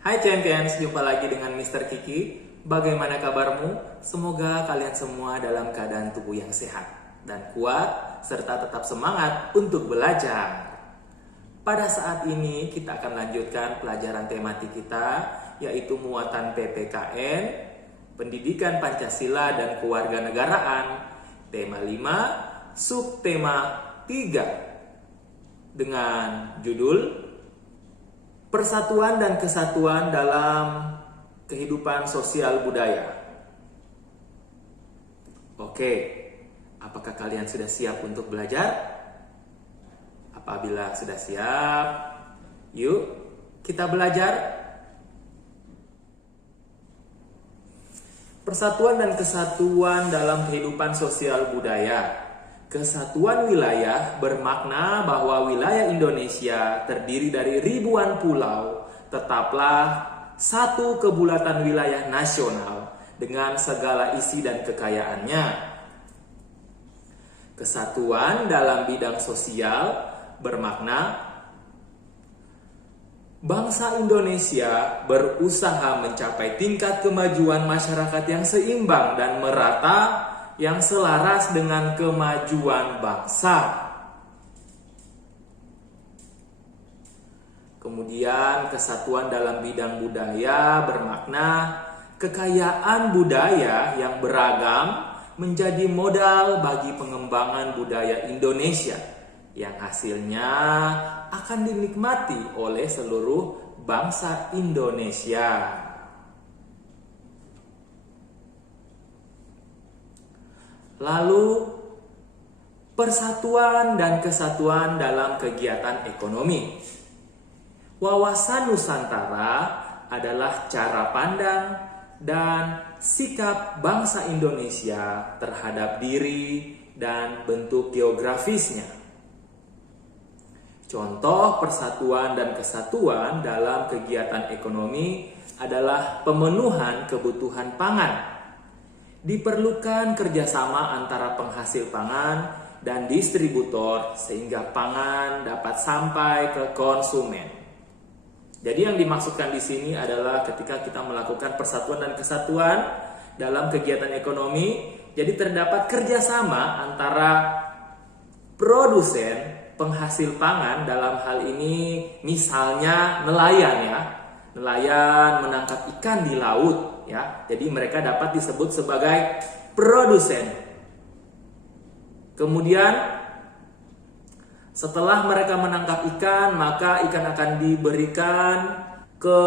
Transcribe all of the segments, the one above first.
Hai Champions, jumpa lagi dengan Mr. Kiki. Bagaimana kabarmu? Semoga kalian semua dalam keadaan tubuh yang sehat dan kuat, serta tetap semangat untuk belajar. Pada saat ini kita akan lanjutkan pelajaran tematik kita, yaitu muatan PPKN, Pendidikan Pancasila dan Kewarganegaraan, tema 5, subtema 3, dengan judul Persatuan dan Kesatuan dalam Kehidupan Sosial Budaya. Oke, apakah kalian sudah siap untuk belajar? Apabila sudah siap, yuk kita belajar. Persatuan dan kesatuan dalam kehidupan sosial budaya. Kesatuan wilayah bermakna bahwa wilayah Indonesia terdiri dari ribuan pulau, tetaplah satu kebulatan wilayah nasional dengan segala isi dan kekayaannya. Kesatuan dalam bidang sosial bermakna bangsa Indonesia berusaha mencapai tingkat kemajuan masyarakat yang seimbang dan merata, yang selaras dengan kemajuan bangsa. Kemudian kesatuan dalam bidang budaya bermakna kekayaan budaya yang beragam menjadi modal bagi pengembangan budaya Indonesia yang hasilnya akan dinikmati oleh seluruh bangsa Indonesia. Lalu, persatuan dan kesatuan dalam kegiatan ekonomi. Wawasan Nusantara adalah cara pandang dan sikap bangsa Indonesia terhadap diri dan bentuk geografisnya. Contoh persatuan dan kesatuan dalam kegiatan ekonomi adalah pemenuhan kebutuhan pangan. Diperlukan kerjasama antara penghasil pangan dan distributor sehingga pangan dapat sampai ke konsumen. Jadi yang dimaksudkan di sini adalah ketika kita melakukan persatuan dan kesatuan dalam kegiatan ekonomi, jadi terdapat kerjasama antara produsen, penghasil pangan dalam hal ini misalnya nelayan ya. Nelayan menangkap ikan di laut ya. Jadi mereka dapat disebut sebagai produsen. Kemudian setelah mereka menangkap ikan, maka ikan akan diberikan ke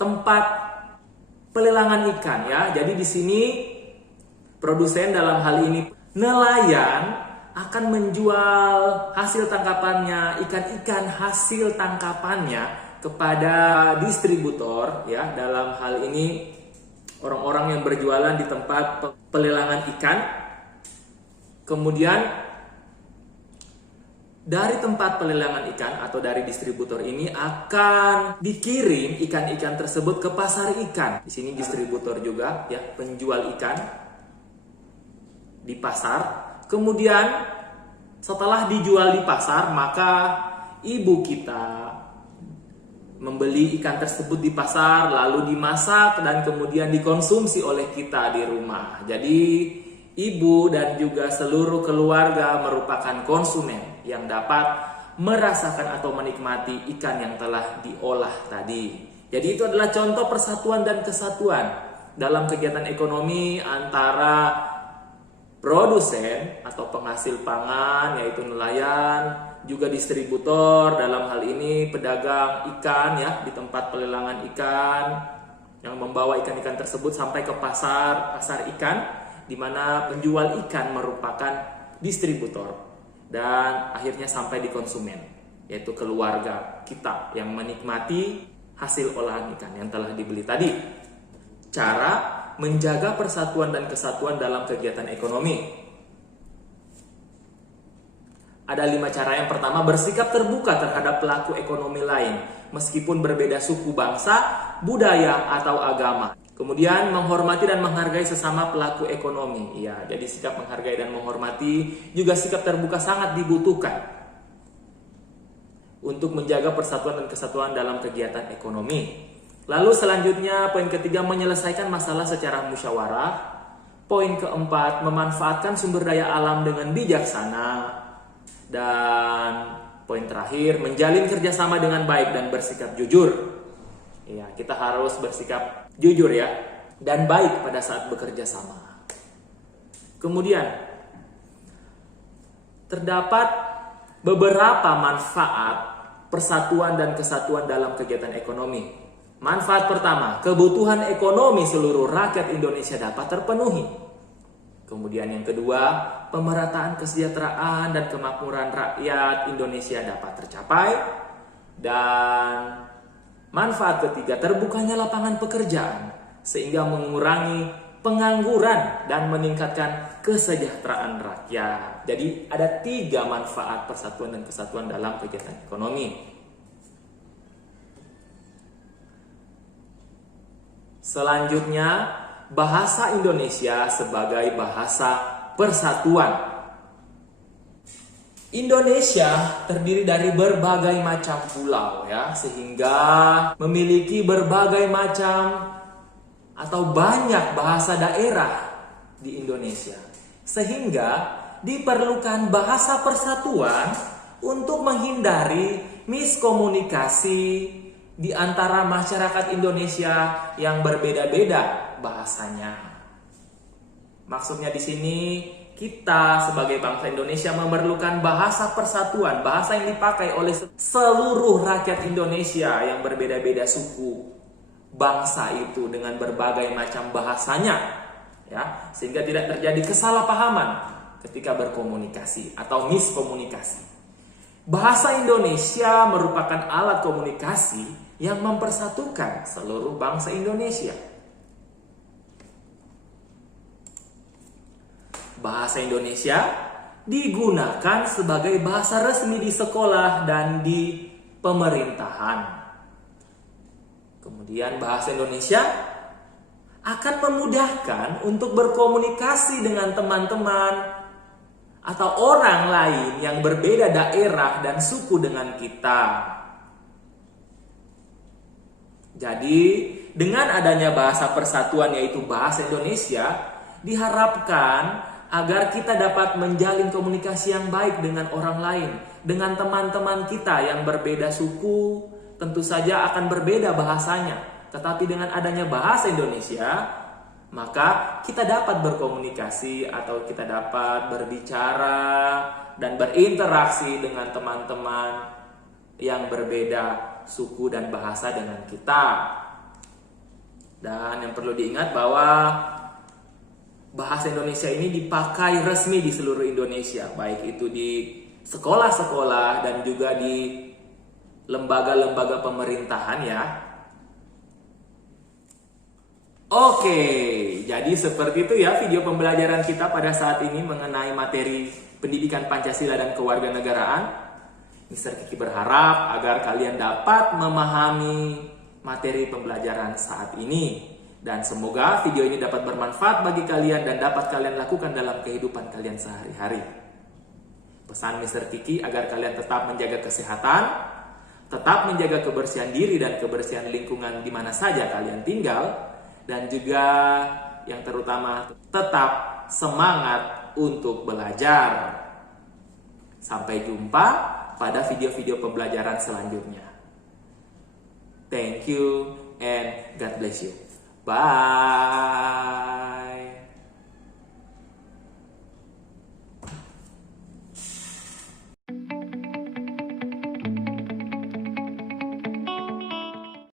tempat pelelangan ikan ya. Jadi di sini produsen dalam hal ini nelayan akan menjual hasil tangkapannya, ikan-ikan hasil tangkapannya kepada distributor ya, dalam hal ini orang-orang yang berjualan di tempat pelelangan ikan. Kemudian dari tempat pelelangan ikan atau dari distributor ini akan dikirim ikan-ikan tersebut ke pasar ikan. Di sini distributor juga ya, penjual ikan di pasar. Kemudian setelah dijual di pasar, maka ibu kita membeli ikan tersebut di pasar, lalu dimasak dan kemudian dikonsumsi oleh kita di rumah. Jadi ibu dan juga seluruh keluarga merupakan konsumen yang dapat merasakan atau menikmati ikan yang telah diolah tadi. Jadi itu adalah contoh persatuan dan kesatuan dalam kegiatan ekonomi antara produsen atau penghasil pangan yaitu nelayan, juga distributor dalam hal ini pedagang ikan ya di tempat pelelangan ikan yang membawa ikan-ikan tersebut sampai ke pasar ikan, di mana penjual ikan merupakan distributor dan akhirnya sampai di konsumen yaitu keluarga kita yang menikmati hasil olahan ikan yang telah dibeli tadi. Cara menjaga persatuan dan kesatuan dalam kegiatan ekonomi. Ada 5 cara. Yang pertama, bersikap terbuka terhadap pelaku ekonomi lain, meskipun berbeda suku, bangsa, budaya, atau agama. Kemudian, menghormati dan menghargai sesama pelaku ekonomi. Ya, jadi sikap menghargai dan menghormati, juga sikap terbuka sangat dibutuhkan untuk menjaga persatuan dan kesatuan dalam kegiatan ekonomi. Lalu selanjutnya poin ketiga, menyelesaikan masalah secara musyawarah. Poin keempat, memanfaatkan sumber daya alam dengan bijaksana. Dan poin terakhir, menjalin kerjasama dengan baik dan bersikap jujur. Ya, kita harus bersikap jujur ya, dan baik pada saat bekerja sama. Kemudian, terdapat beberapa manfaat persatuan dan kesatuan dalam kegiatan ekonomi. Manfaat pertama, kebutuhan ekonomi seluruh rakyat Indonesia dapat terpenuhi. Kemudian yang kedua, pemerataan kesejahteraan dan kemakmuran rakyat Indonesia dapat tercapai. Dan manfaat ketiga, terbukanya lapangan pekerjaan sehingga mengurangi pengangguran dan meningkatkan kesejahteraan rakyat. Jadi ada 3 manfaat persatuan dan kesatuan dalam kegiatan ekonomi. Selanjutnya, bahasa Indonesia sebagai bahasa persatuan. Indonesia terdiri dari berbagai macam pulau ya, sehingga memiliki berbagai macam atau banyak bahasa daerah di Indonesia. Sehingga diperlukan bahasa persatuan untuk menghindari miskomunikasi di antara masyarakat Indonesia yang berbeda-beda bahasanya. Maksudnya di sini kita sebagai bangsa Indonesia memerlukan bahasa persatuan, bahasa yang dipakai oleh seluruh rakyat Indonesia yang berbeda-beda suku bangsa itu dengan berbagai macam bahasanya, ya, sehingga tidak terjadi kesalahpahaman ketika berkomunikasi atau miskomunikasi. Bahasa Indonesia merupakan alat komunikasi yang mempersatukan seluruh bangsa Indonesia. Bahasa Indonesia digunakan sebagai bahasa resmi di sekolah dan di pemerintahan. Kemudian bahasa Indonesia akan memudahkan untuk berkomunikasi dengan teman-teman atau orang lain yang berbeda daerah dan suku dengan kita. Jadi, dengan adanya bahasa persatuan yaitu bahasa Indonesia, diharapkan agar kita dapat menjalin komunikasi yang baik dengan orang lain, dengan teman-teman kita yang berbeda suku, tentu saja akan berbeda bahasanya. Tetapi dengan adanya bahasa Indonesia, maka kita dapat berkomunikasi atau kita dapat berbicara dan berinteraksi dengan teman-teman yang berbeda suku dan bahasa dengan kita. Dan yang perlu diingat bahwa bahasa Indonesia ini dipakai resmi di seluruh Indonesia, baik itu di sekolah-sekolah dan juga di lembaga-lembaga pemerintahan ya. Oke, jadi seperti itu ya video pembelajaran kita pada saat ini mengenai materi pendidikan Pancasila dan kewarganegaraan. Mr. Kiki berharap agar kalian dapat memahami materi pembelajaran saat ini. Dan semoga video ini dapat bermanfaat bagi kalian dan dapat kalian lakukan dalam kehidupan kalian sehari-hari. Pesan Mr. Kiki agar kalian tetap menjaga kesehatan, tetap menjaga kebersihan diri dan kebersihan lingkungan di mana saja kalian tinggal, dan juga yang terutama tetap semangat untuk belajar. Sampai jumpa pada video-video pembelajaran selanjutnya. Thank you and God bless you. Bye.